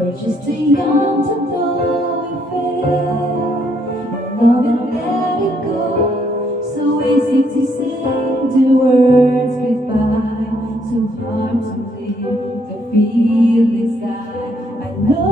We're just too young to know we fail. Love and let it go. So easy to say the words goodbye. So hard to live the feelings I know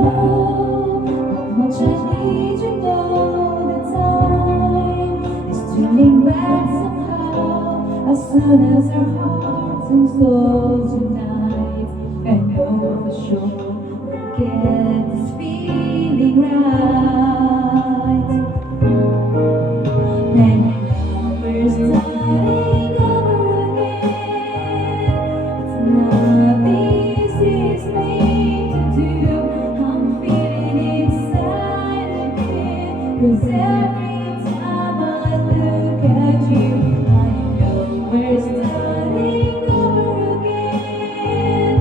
how much I need you all the time. It's turning back somehow as soon as our hearts and souls unite. I know for sure we'll get this feeling right. And now we're starting over again. It's not the easiest thing to do. I'm feeling inside again. 'Cause every time I look at you, I know we're starting over again.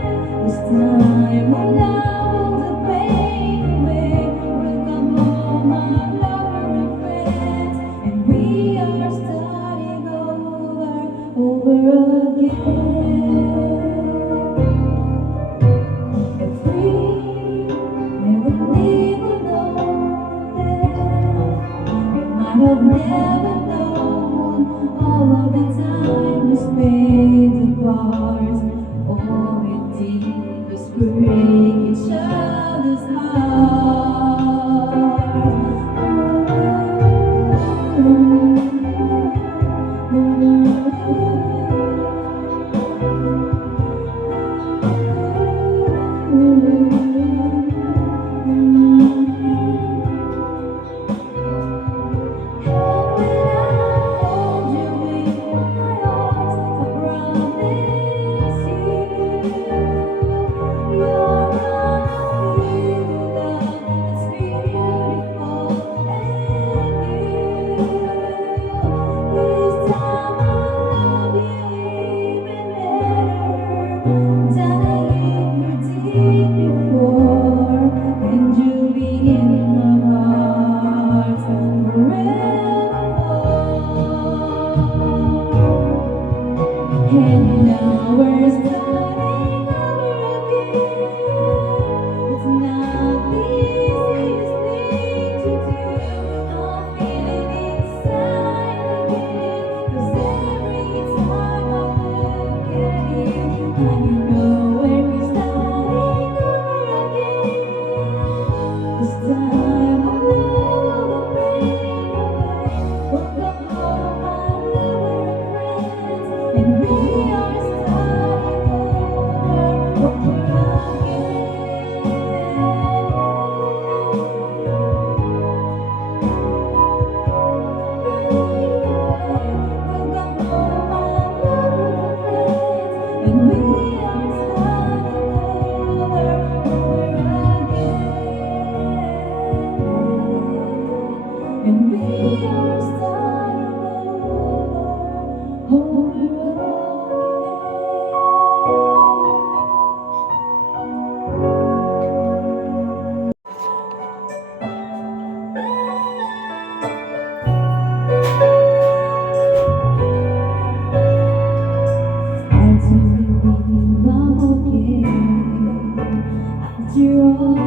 This time we'll love the pain away. We'll come home, our lover and friends, and we are starting over again. If we never live alone, then we might have never known all of the time we spent apart. All we did was break each other's and now we're starting over again. It's not the easiest thing to do. I'm feeling inside again. 'Cause every time I look at you, I know we're starting over again. This time I'll let all the pain away. We'll come home, our lover and friends, and we are starting over again. We'll come home, our lover and friends, and we are starting over again. And we are starting over again. Hard to believe I'm okay. After all,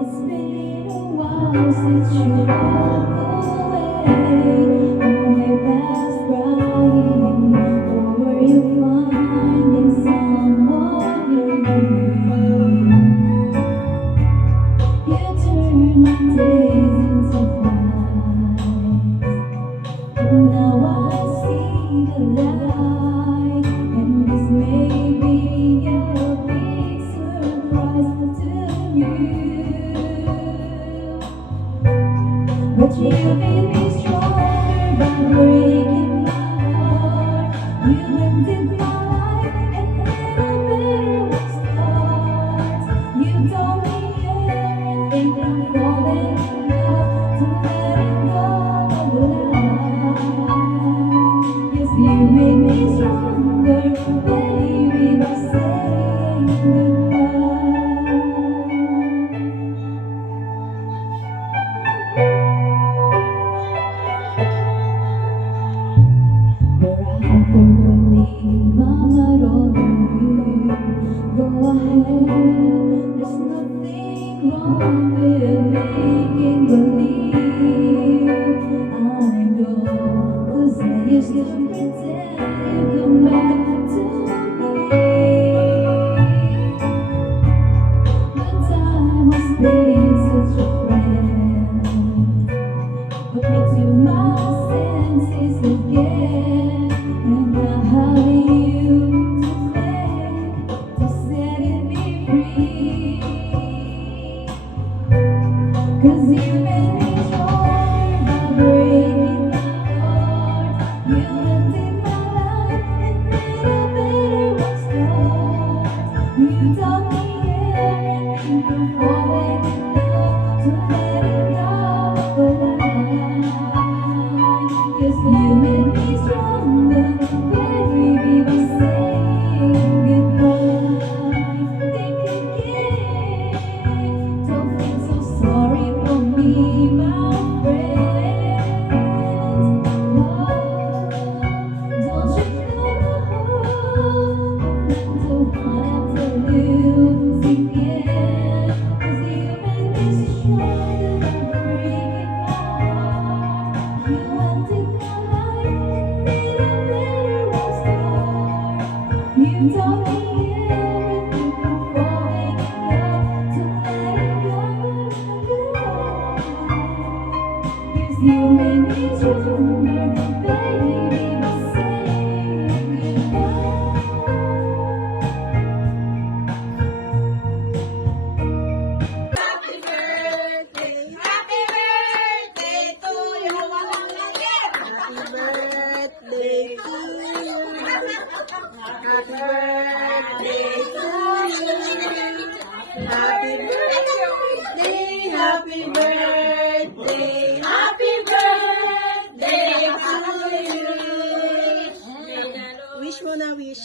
it's been a while since you walked away. On my past crying over you finding someone new. You turn my days into nights. Now I see the light, and this may be a big surprise to you. But you made me stronger by breaking my heart. You ended my life and made a better start. You told me me stronger, baby, by saying goodbye. Berapa mama don't go ahead. There's nothing wrong with making believe I go, 'cause I used to pretend you come back to me. But time has been such a friend, put me to my senses again, and now how do you to thank to setting me free? 'Cause you made me stronger by breaking my heart. You ended my life and made a better one start. You taught me everything from falling in love to letting go of the line. Yes, you made me stronger, baby, by saying goodbye. Think again, don't feel so sorry for me, my friend. Love, don't you know I'm not the one to lose again? 'Cause you made me stronger by breaking my heart. You ended my life and made a better one start. You taught me everything from falling in love to letting go of the line. Yes, you made me stronger, baby, by saying goodbye. Happy birthday to you. Happy birthday to you. Happy birthday to you. Happy birthday, happy birthday, happy birthday to you. Wish mo na wish.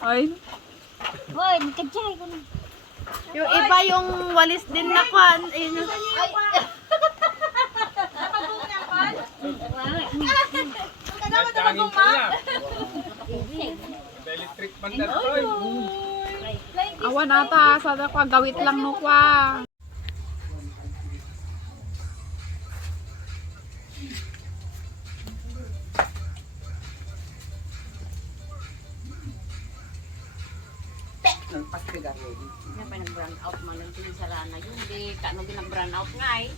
Ay. Hoy, magkajay ko na. Yung iba yung walis din na kwan. Ayun yung... Electric man na to. Awan ata, sa kwa gawit lang no kwa. Nga pa nag-brown out man lang sinisarana yun. Di, kano ginag-brown out nga eh.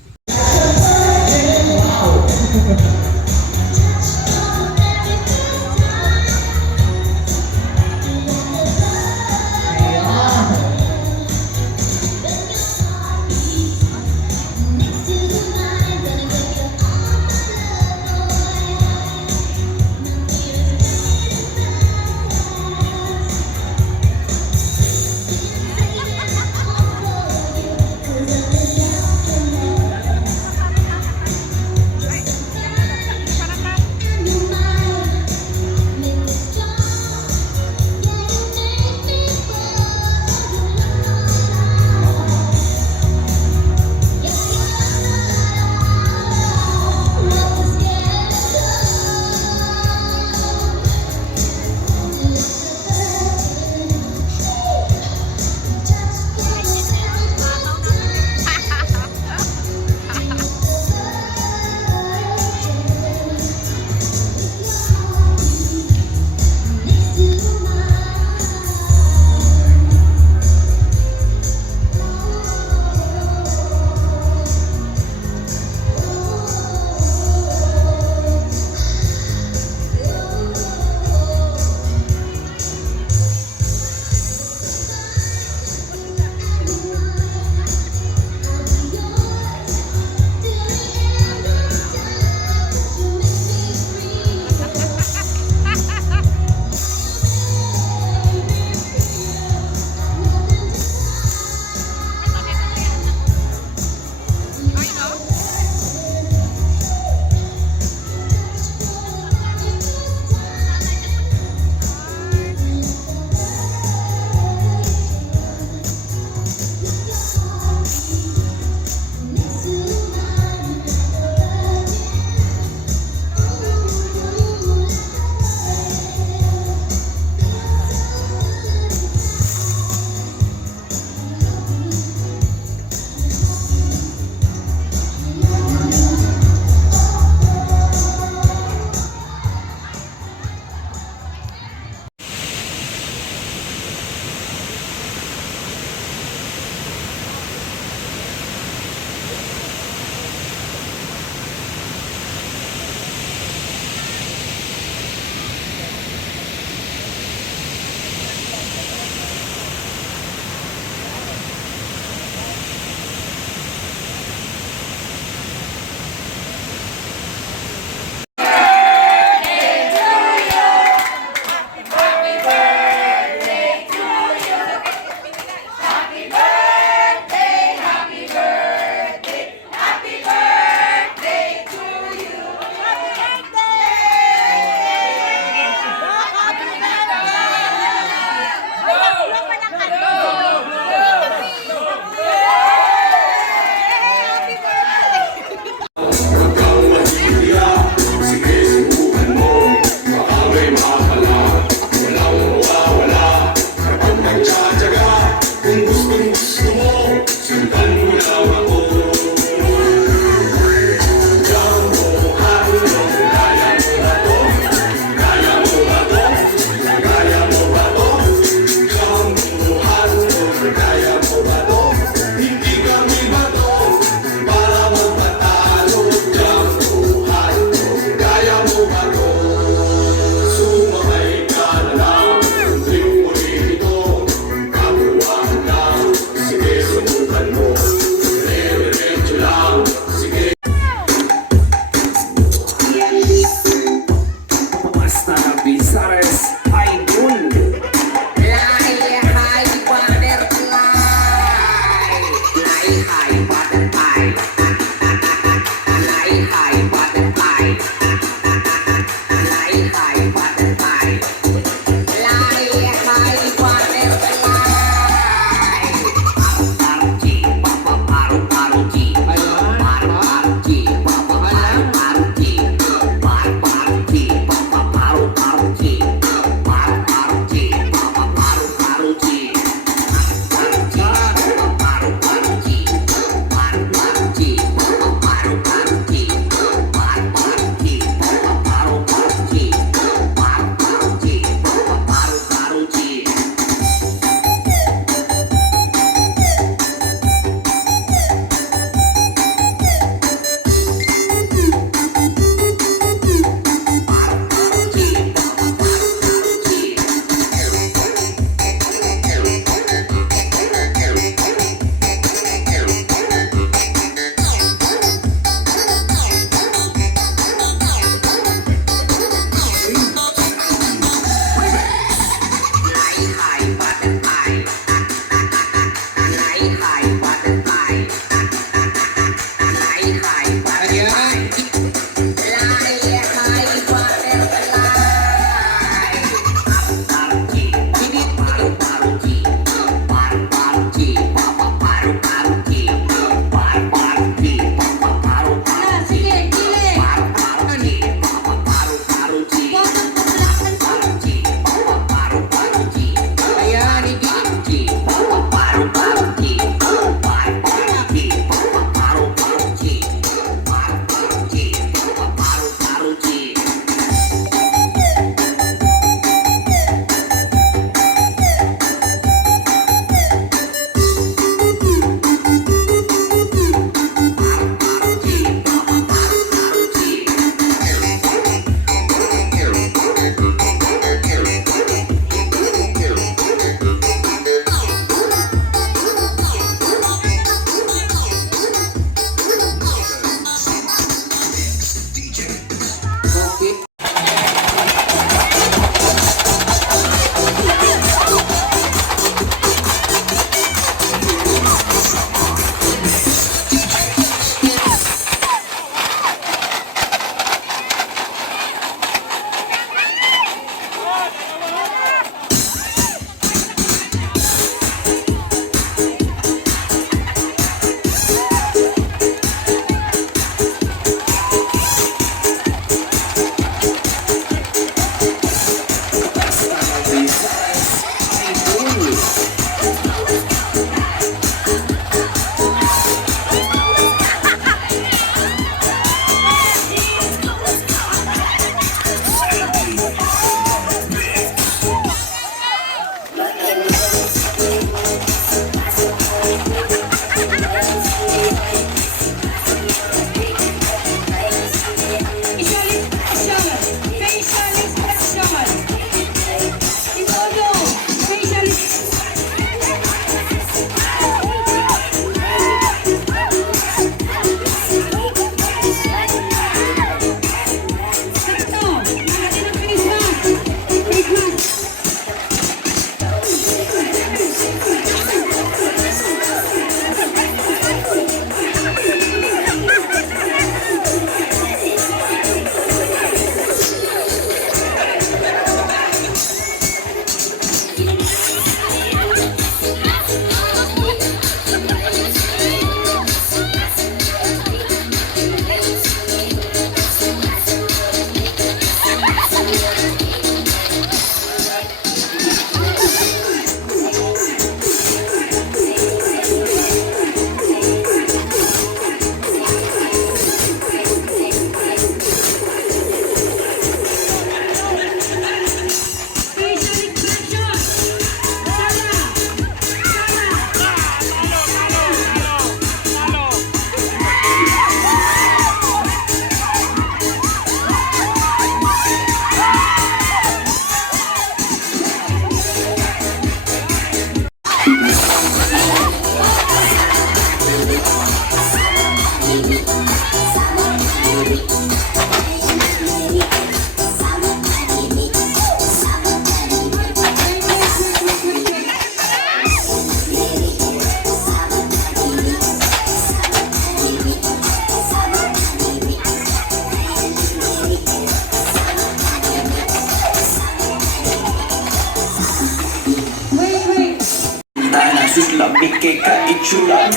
Bigay ka itsura.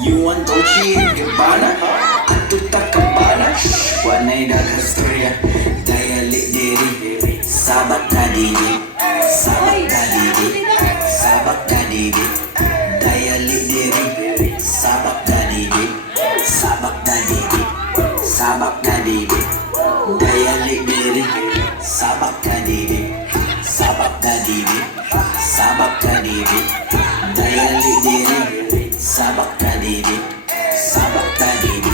You want Dolce & Gabbana? Ato takabana. Wanay daghastorya. Dayali diri. Sabak na didi. Sabak na didi. Sabak na didi. Dayali diri. Sabak na didi. Sabak na didi. Sabak na didi. Dayali diri. Sabak na didi. Sabak na didi. Sabak na didi. Dayali diri. Sabak na didi. Sabak na didi.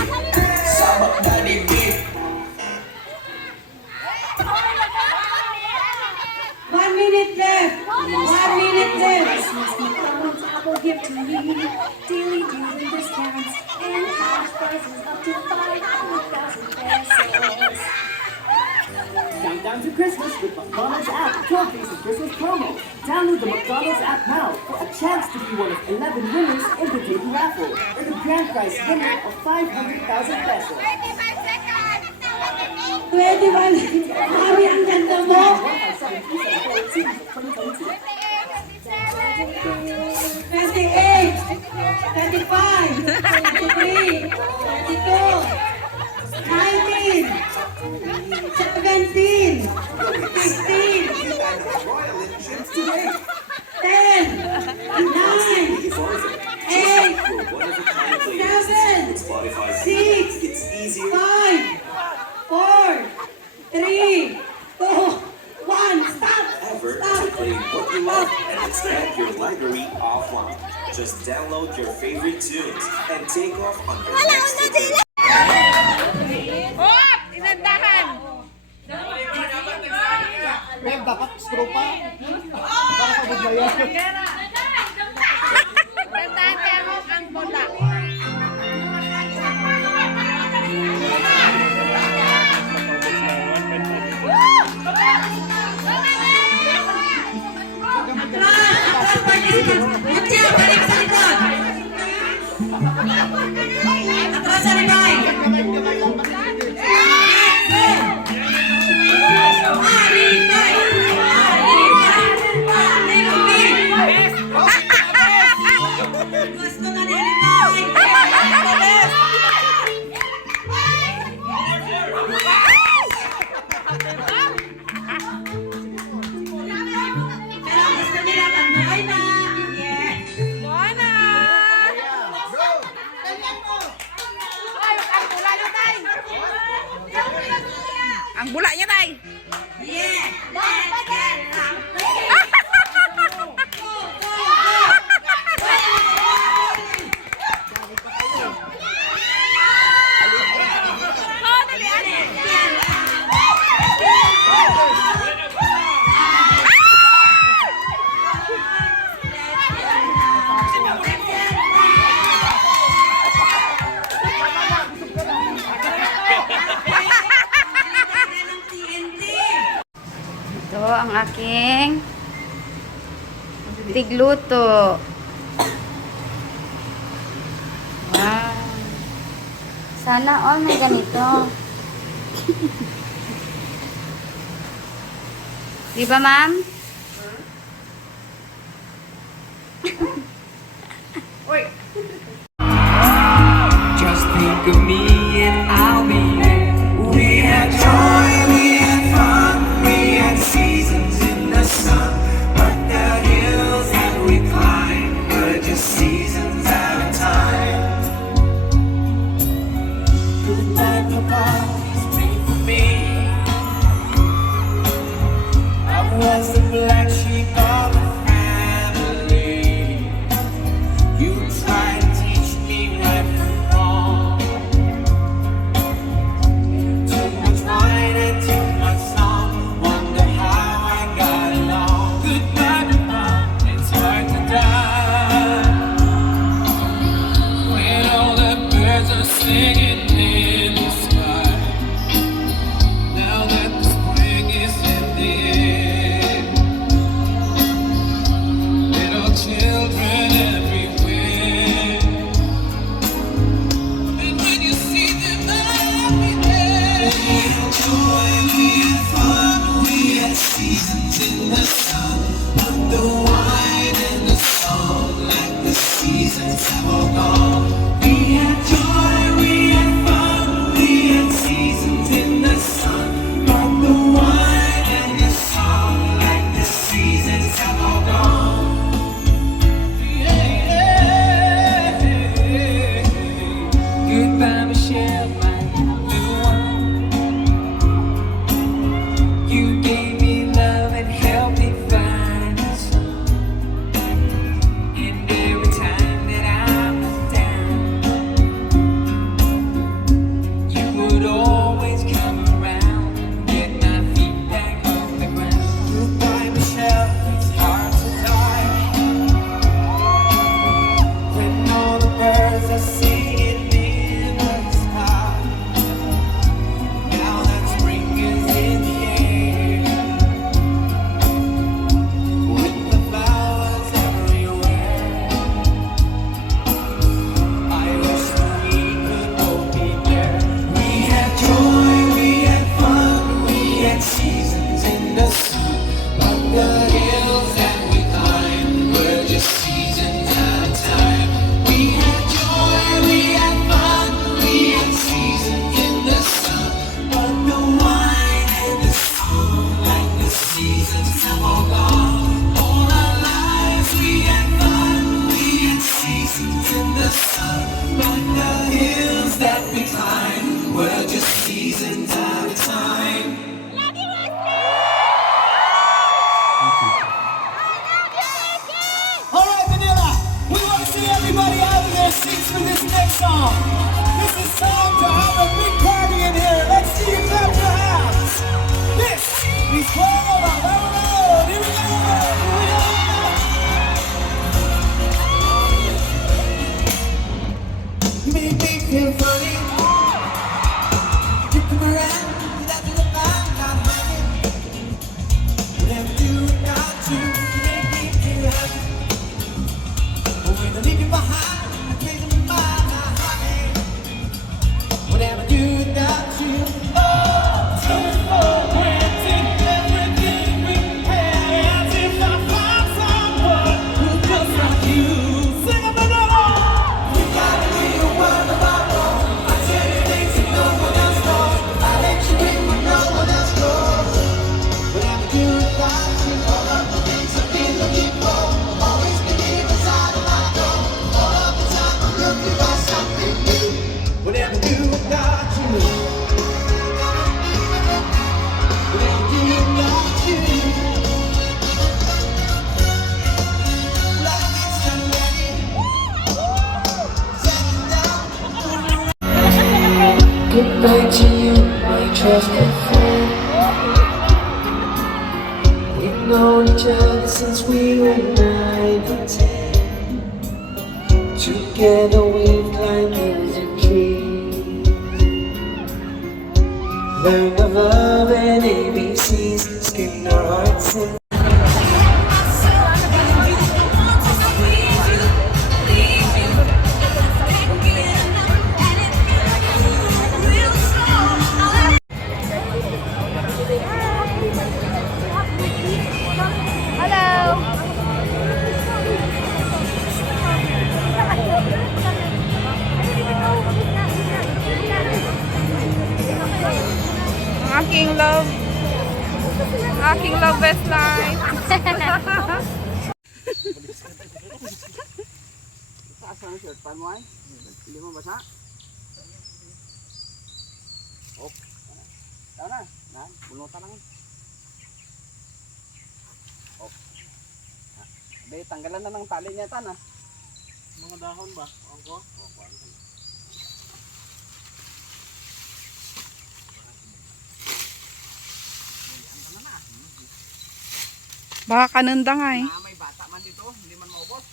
Sabak na didi. 1 minute left. 1 minute left. Apple gift to me, daily discounts, and cash prizes up to 500,000 pesos. Countdown to Christmas with McDonald's app. 12 days of Christmas promo. Download the McDonald's app now for a chance to be one of 11 winners in the daily raffle or the grand prize winner of 500,000 pesos. 21. Mami, ang ganda mo. 28, 35, 33, 32, 19, 17, 15, 10, 9, 8, 7, 6, 5, 4, 3, 2, 1, stop! Ever to play what you love and expand your library offline. Just download your favorite tunes and take off on your next adventure. Oh! Inandahan! Dapat straw pa. Para pagbayan. Inandahan kaya mo ang bola. Lucia, balik sa likod! Atras sa likod! Gusto na pero gusto nila pagbuhay na. Yes. Buwana! Ay, ang bula niyo, tay! Ang bula niya, tay! Yeah. Ito ang aking tigluto. Wow. Sana all may ganito. Di ba, ma'am? Just think of me and I'll be there. We had joy, we had fun, we had seasons in the sun. But the hills that we climbed were just seasons at a time. Goodbye, Papa, please pray for me. I was the black sheep of the family. You tried to teach me right from wrong. Too much wine and too much song. Wonder how I got along. Goodbye, Papa. It's hard to die when all the birds are singing in the sky. Now that the spring is in the air, little children everywhere. And when you see them, I'll be there. We had joy, we had fun, we had seasons in the sun. But the wine and the song This is time to have a big party in here. Let's see you clap your hands. This is Florida. Babylon. Here we go. You make me feel funny. You come around, you got to look like I'm hanging. Whatever you got to, you make me feel happy. But when I leave you behind, I crazy my mind, I'm happy. Whatever you got to, oh, take for granted everything we had. As if I find someone who's just like you. Sing it along. You gotta be the one of my own. I tell you things that no one else knows. I let you in when no one else knows. Whatever you got to, all of the things I've been looking for. Always believe inside of my door. All of the time I'm looking for something new. Whatever you got to, whatever you got to. Love is somebody. Settle down. Goodbye to you, my trusted friend. We've known each other since we were 9 and 10. Together we've climbed hills and trees, learned of love and ABCs, skipped our hearts and Aking love best life. Taas na ang shirt, pan mo ay? Hindi mo basa? Oh, tama na. Na, bunutan lang. Oh. Abay, tanggalan na ng tali niya tan ah. Mga dahon ba? Angko? Oh, kuwan. Baka kanunda nga eh. May bata man dito, hindi man maubos.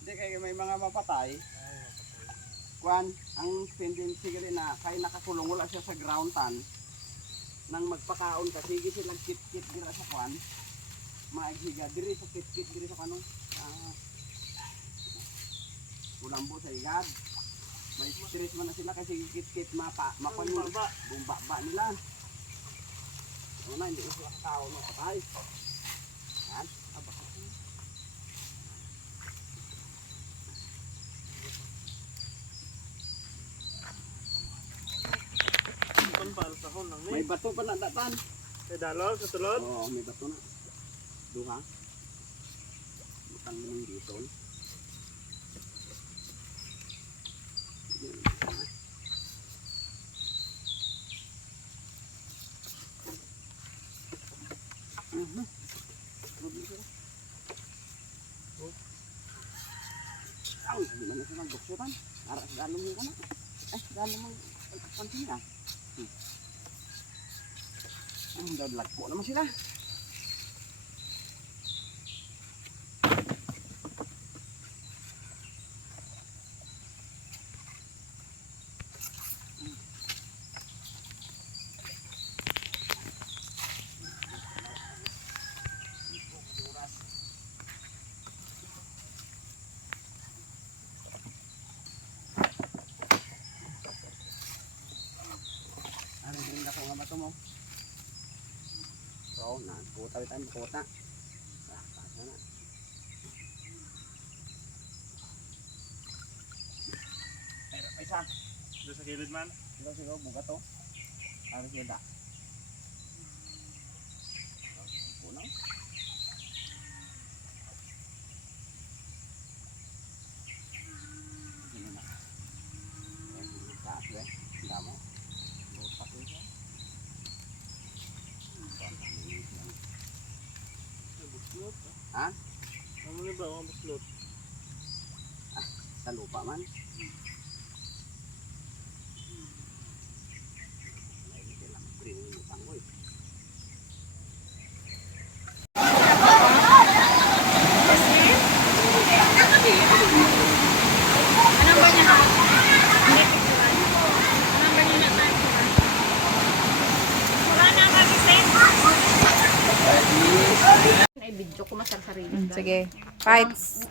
Hindi kaya may mga mapatay. Kuan, ang tendency rin na kaya nakakulong wala siya sa ground tan. Nang magpakaon kasi sila kit-kit dira sa kuan. Maaghiga diri sa kit-kit diri sa kanong ulambo sa igad. May stress man na sila kasi kit-kit makuan yung bumba nila. Una, hindi ko sila kakao ng patay. Yan, abak ako. May bato pa na datan. May dalog sa tulod? Oo, may bato na. Duha. Butang mo ng dito. Hindi man na siya nagduksutan. Aras galong yung kana. Galong yung pansin niya. Ang dadlag po naman sila. Bato mo. So, puta tayo puta. Taas na. Pero pa isa. Doon sa gilid man. Sigaw, buga to. Para siya da. Punaw. Sino na? Taas eh. Damo. Butak yun siya. Ha? Ano ba ang buslot? man. Ay, video ko masarsarili. Sige. Fights.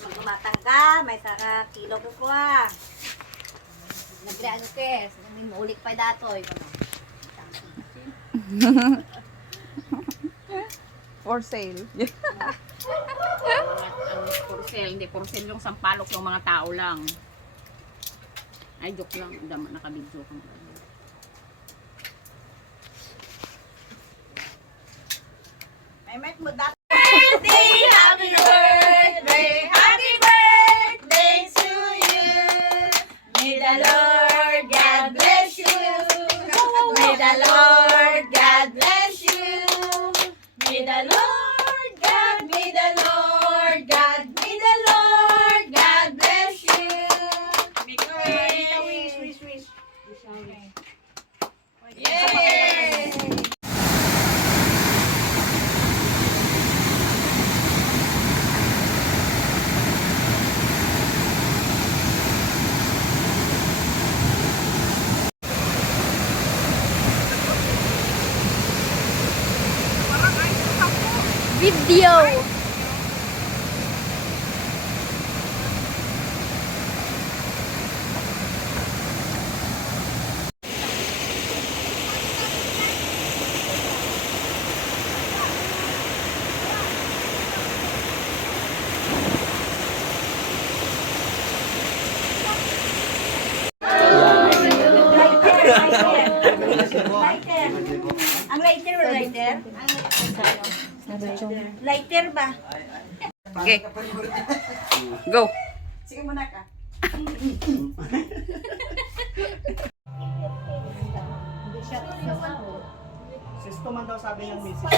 Pag kumatang ka, may saka kilo ko po ah. Nagreano kes, ulik pa datoy. For sale. Ang for sale, hindi for sale yung sampalok ng mga tao lang. Ay, joke lang. Nakabidyo ko. May mic mo dati. Video. Ang lighter o lighter? Lighter ba? Okay. Go. Sige muna ka. Sisto man daw sabi ng misis.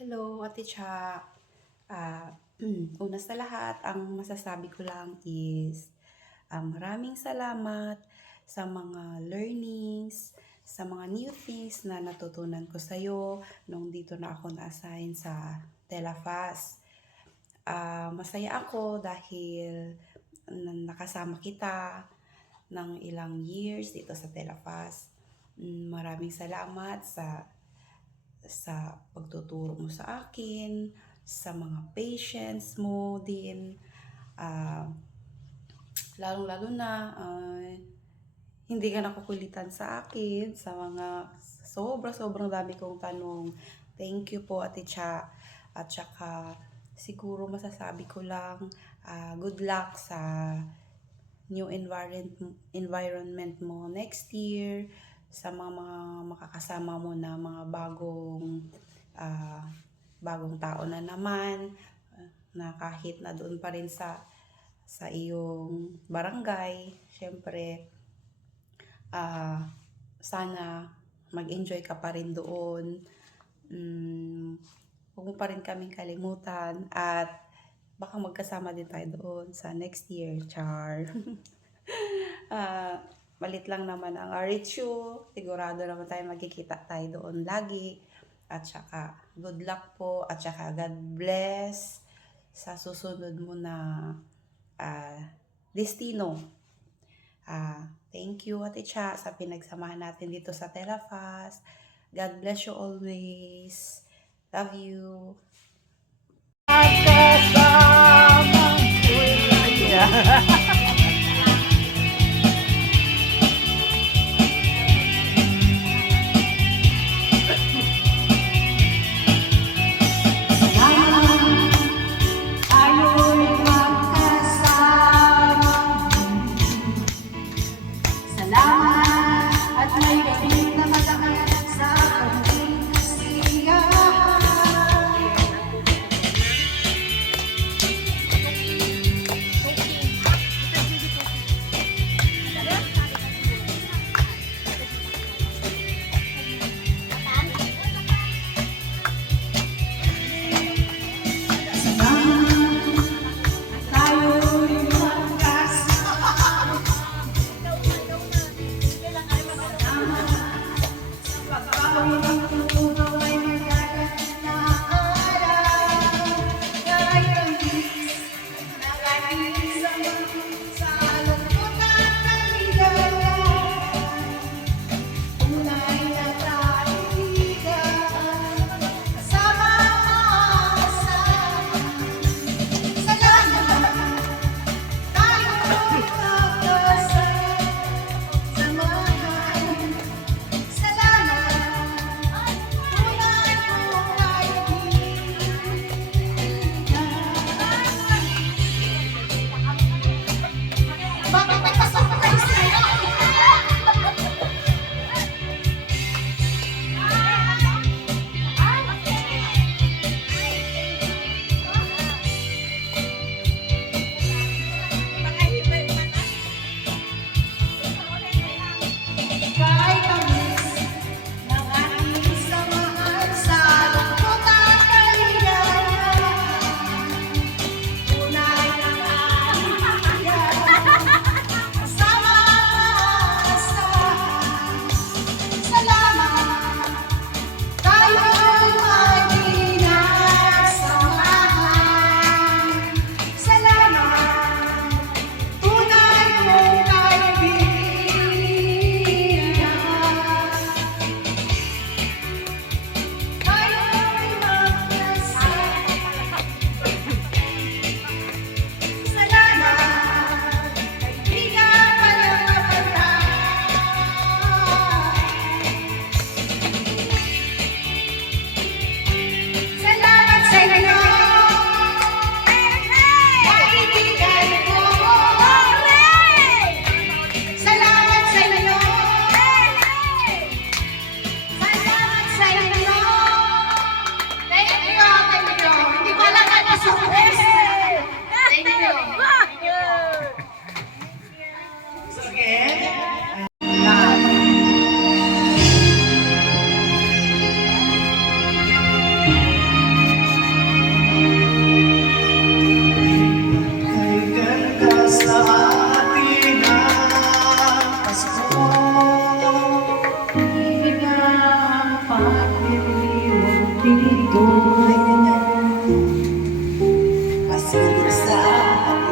Hello, Ate Cha. Una sa lahat, ang masasabi ko lang is maraming salamat sa mga learnings, sa mga new things na natutunan ko sa'yo nung dito na ako na-assign sa Telafast. Masaya ako dahil nakasama kita ng ilang years dito sa Telafast. Maraming salamat sa pagtuturo mo sa akin, sa mga patients mo din, lalong-lalo na hindi ka nakukulitan sa akin sa mga sobrang dami kong tanong. Thank you po, Ate Cha. At saka siguro masasabi ko lang good luck sa new environment mo next year, sa mga makakasama mo na mga bagong tao na naman, na kahit na doon pa rin sa sa iyong barangay. Siyempre, sana mag-enjoy ka pa rin doon. Huwag mo pa rin kaming kalimutan at baka magkasama din tayo doon sa next year, char. Malit lang naman ang RHU. Sigurado naman tayo magkikita tayo doon lagi. At saka, good luck po. At saka, God bless sa susunod mo na destino. Thank you, Ate Cha, sa pinagsamahan natin dito sa Telafast. God bless you always. Love you.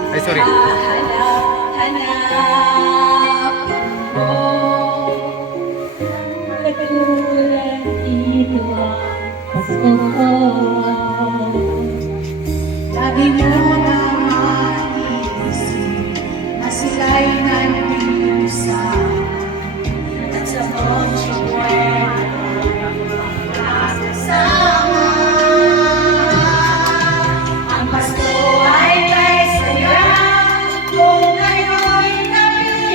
Ay, sorry. Lagi mo na maisip na sila'y nandito at sa Noche Buena kasama. Ang Pasko ay may saya kung ngayon'y gabi.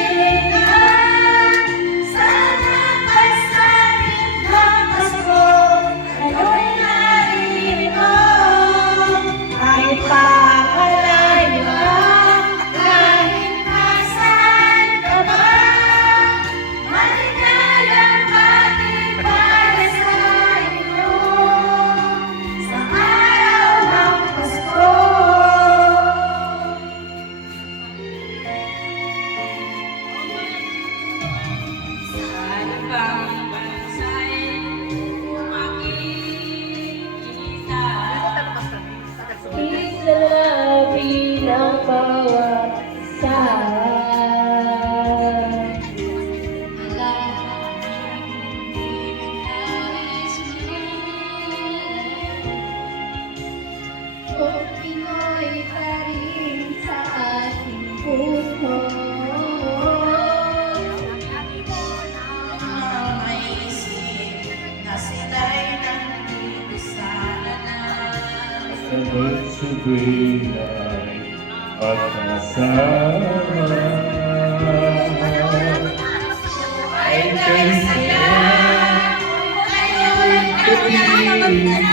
ko'y ay pagkasama. Ay kay saya, ako'y kapiling mo,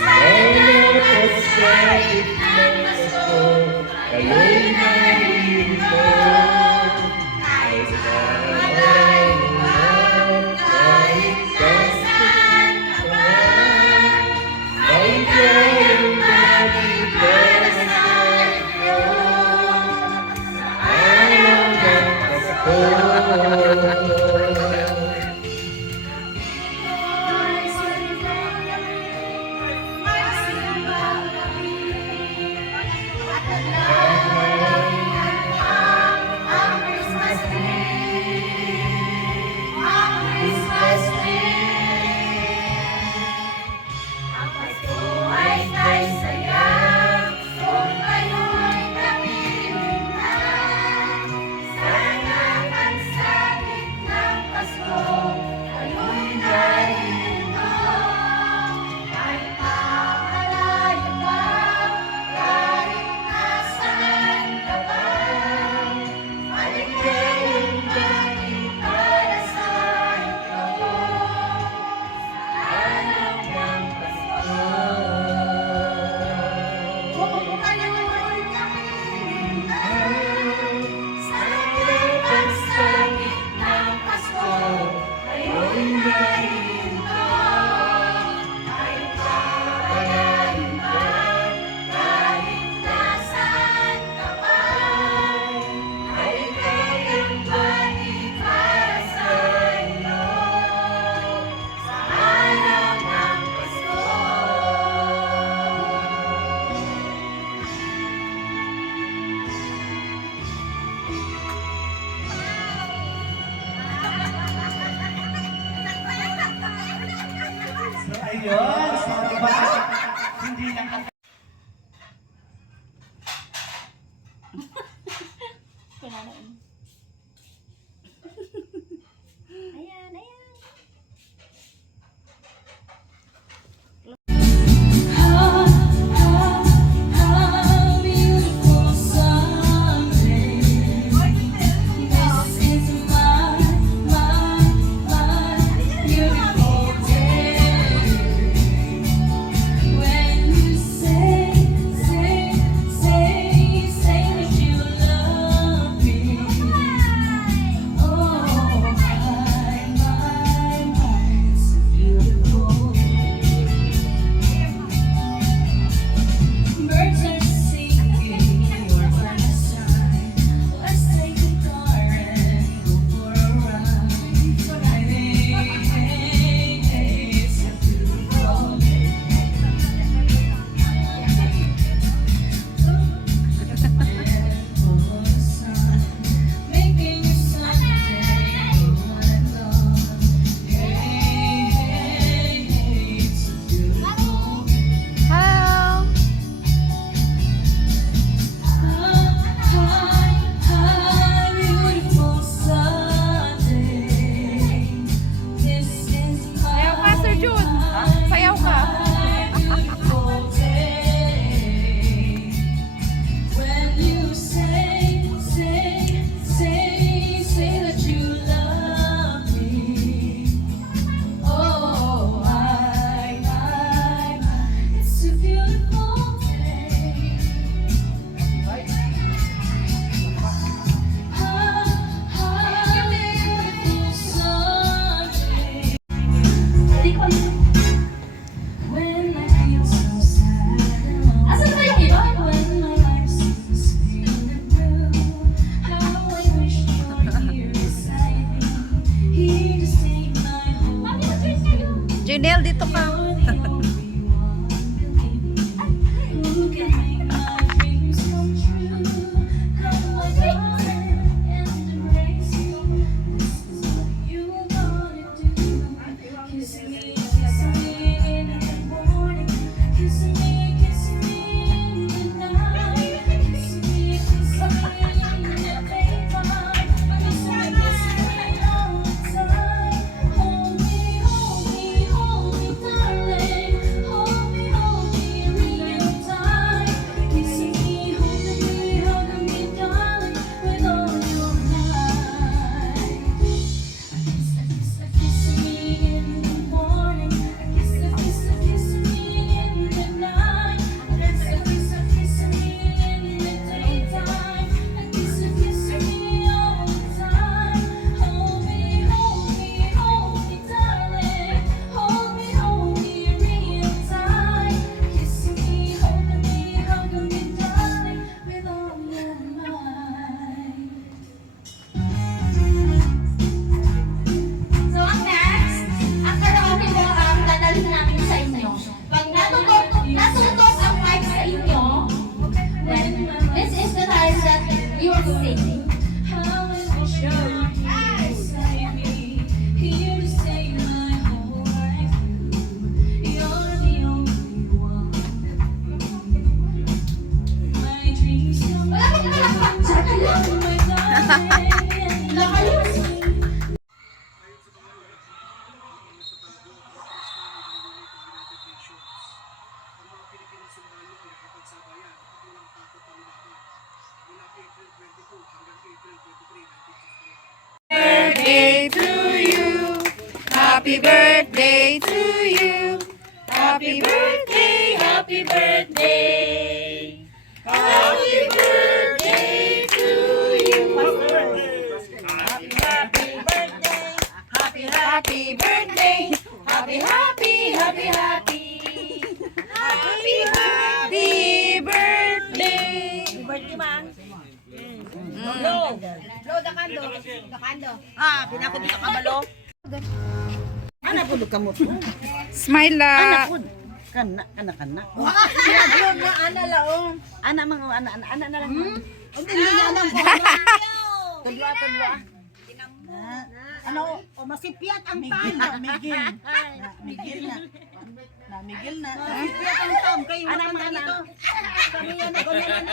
sana pasakit ng aso, kayo'y narito. Kahit saan kahit saan ka man, ay kayong makikita sa iyo. Sa araw ng Pasko. So ayun, so diba? Hindi lang Ayan, ayan. How beautiful Sunday. This is my beautiful day. When you say that you love me. Oh, it's so beautiful. Birds are singing, you're by my side. Let's take the car and go for a ride. Hey, it's so beautiful. For the sun, making your Sunday what I love. Hey, it's so beautiful. Hello! Beautiful Sunday. This is Sayaw ka, Sir Jun! Sayaw ka! beautiful day. When you say that you love me. Oh, it's a beautiful day. Beautiful Sunday. When I feel so sad. Asan ba yung iba? When my life seems feeling blue. How I wish you were here beside me. Here to take my home. Janelle, dito ka! You're the only one who can make my dreams come true. Come my darling and embrace you. This is what you gonna do. Kiss me in the morning. Kiss me in the night. Kiss me in the daytime. Kiss me all the time. Hold me, darling. Happy birthday to you. Happy birthday, happy birthday. Happy birthday to you. Happy birthday. Happy, happy birthday. Happy, happy, happy, happy. Happy, happy birthday. Birthday man. Blow. Blow the candle. The candle. Ah, pinakot ka kabalo. Ana po ka mo. Smile la. Kana. Blow na ana laong. Ana mga ana na lang. Hindi niya alam po. Tudlo. Ano, o masipiyat ang pan. Migil na. Masipiyat ang tam kayo. Ana. Kami yan, ganyan.